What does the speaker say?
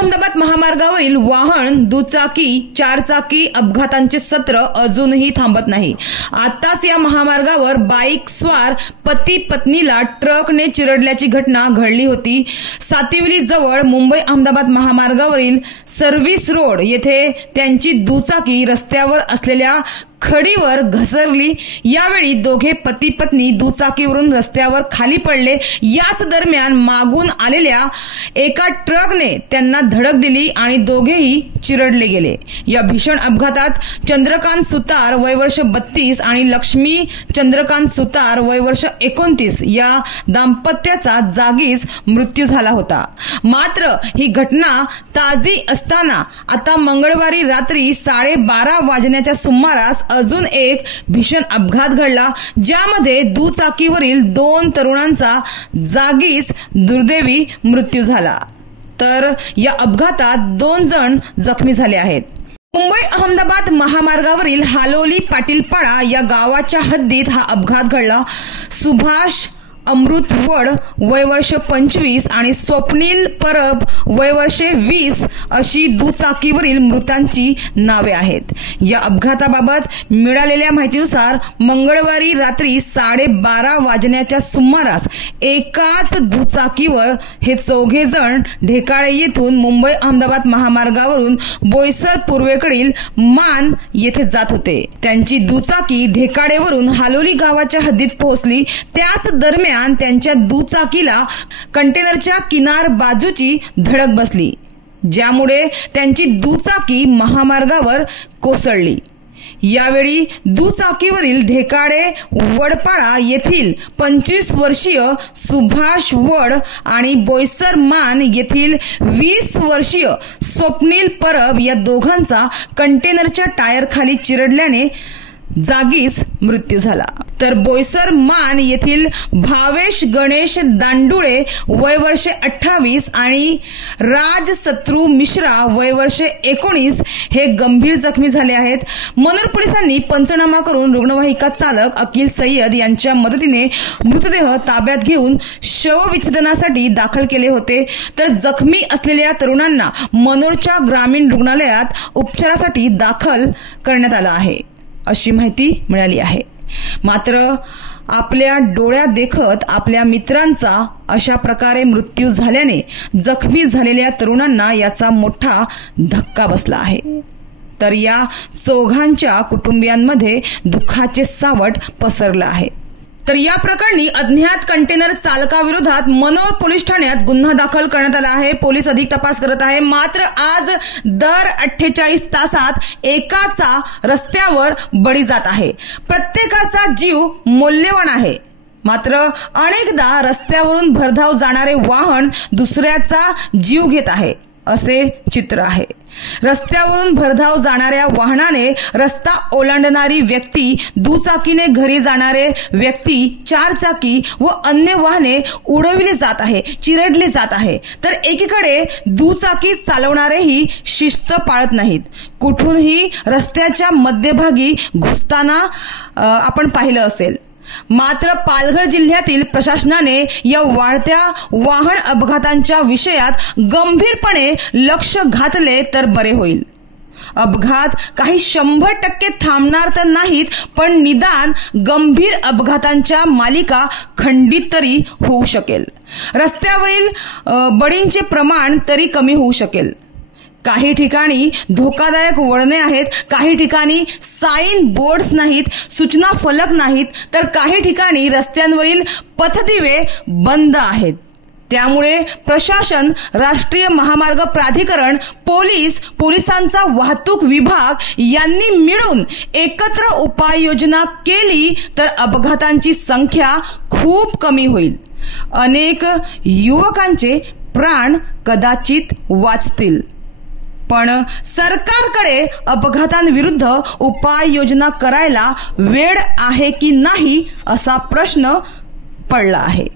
अहमदाबाद महामार्गावरील वाहन, दुचाकी, चारचाकी अपघातांचे सत्र अजूनही थांबत नाही। आताच या महामार्गावर बाईक स्वार पती पत्नीला ट्रकने चिरडल्याची घटना घडली होती। सातिवली जवळ मुंबई अहमदाबाद महामार्गावरील सर्व्हिस रोड येथे त्यांची दुचाकी रस्त्यावर असलेल्या खडीवर घसरली। यावेळी दोघे पती पत्नी दुचाकीवरून रस्त्यावर खाली पडले। याच दरम्यान मागून आलेल्या एका ट्रकने त्यांना धडक दिली आणि दोघेही चिरडले गेले। या भीषण अपघातात चंद्रकांत सुतार वय वर्ष 32 आणि लक्ष्मी चंद्रकांत सुतार वय वर्ष 29 या दाम्पत्याचा जागीच मृत्यू झाला होता। मात्र ही घटना ताजी असताना आता मंगळवारी रात्री 12:30 वाजण्याच्या सुमारास अजून एक भीषण अपघात घडला, ज्यामध्ये दुचाकीवरील 2 तरुणांचा जागीच दुर्दैवी मृत्यू झाला। तर या अपघातात 2 जण जखमी झाले आहेत। मुंबई अहमदाबाद महामार्गावरील हालोली पाटीलपाडा या गावाच्या हद्दीत हा अपघात घडला। सुभाष अमृत वड वय वर्ष 25 आणि स्वप्नील परब वय वर्षे 20 अशी दुचाकीवरील मृतांची नावे आहेत। या अपघाताबाबत मिळालेल्या माहितीनुसार मंगळवारी रात्री 12:30 वाजण्याच्या सुमारास एकाच दुचाकीवर हे चौघे जण ढेकाळे येथून मुंबई अहमदाबाद महामार्गावरून बोईसर पूर्वेकडील मान येथे जात होते। त्यांची दुचाकी ढेकाळेवरून हालोली गावाच्या हद्दीत पोहोचली। त्याच दरम्यान त्यांच्या दुचाकीला कंटेनरच्या किनार बाजूची धडक बसली, ज्यामुळे त्यांची दुचाकी महामार्गावर कोसळली। यावेळी दुचाकीवरील ढेकाळे वडपाडा येथील 25 वर्षीय सुभाष वड आणि बोईसर मान येथील 20 वर्षीय स्वप्नील परब या दोघांचा कंटेनरच्या टायर खाली चिरडल्याने जागीच मृत्यू झाला। तर बोईसर मान येथील भावेश गणेश दांडुळे वय वर्ष 28 आणि राज सत्रू मिश्रा वय वर्ष 19 हे गंभीर जखमी झाले आहेत। मनोर पोलिसांनी पंचनामा करून रुग्णवाहिका चालक अकील सय्यद यांच्या मदतीने मृतदेह ताब्यात घेऊन शवविच्छेदनासाठी दाखल केले होते। तर जखमी असलेल्या तरुणांना मनोरच्या ग्रामीण रुग्णालयात उपचारासाठी दाखल करण्यात आलं आहे, अशी माहिती मिळाली आहे। मात्र आपल्या डोळ्यात देखत आपल्या मित्रांचा अशा प्रकारे मृत्यू झाल्याने जखमी झालेल्या तरुणांना याचा मोठा धक्का बसला आहे। तर या चौघांच्या कुटुंबियांमध्ये दुःखाचे सावट पसरलं आहे। तर या प्रकरणी अज्ञात कंटेनर चालकाविरोधात मनोर पोलीस ठाण्यात गुन्हा दाखल करण्यात आला आहे। पोलीस अधिक तपास करत आहे। मात्र आज दर 48 तासात एकाचा रस्त्यावर बळी जात आहे। प्रत्येकाचा जीव मौल्यवान आहे, मात्र अनेकदा रस्त्यावरून भरधाव जाणारे वाहन दुसऱ्याचा जीव घेत आहे, असे चित्र आहे। रस्त्यावरून भरधाव जाणाऱ्या वाहनाने रस्ता ओलांडणारी व्यक्ती, दुचाकीने घरी जाणारे व्यक्ती, चारचाकी व अन्य वाहने उडविली जात आहे, चिरडली जात आहे। तर एकीकडे दुचाकी चालवणारेही शिस्त पाळत नाहीत, कुठूनही रस्त्याच्या मध्यभागी घुसताना आपण पाहिलं असेल। मात्र पालघर जिल्ह्यातील प्रशासनाने या वाढत्या वाहन अपघातांच्या विषयात गंभीरपणे लक्ष घातले तर बरे होईल। अपघात काही 100% थांबणार तर नाहीत, पण निदान गंभीर अपघातांच्या मालिका खंडित तरी होऊ शकेल। रस्त्यावरील बळींचे प्रमाण तरी कमी होऊ शकेल। काही ठिकाणी धोकादायक वळणे आहेत, काही ठिकाणी साइन बोर्ड्स नाहीत, सूचना फलक नाहीत, तर काही ठिकाणी रस्त्यांवरील पथदिवे बंद आहेत। त्यामुळे प्रशासन, राष्ट्रीय महामार्ग प्राधिकरण, पोलिसांचा वाहतूक विभाग यांनी मिळून एकत्र उपाययोजना केली तर अपघातांची संख्या खूप कमी होईल। अनेक युवकांचे प्राण कदाचित वाचतील। पण सरकारकडे अपघातांविरुद्ध उपाययोजना करायला वेळ आहे की नाही असा प्रश्न पडला आहे।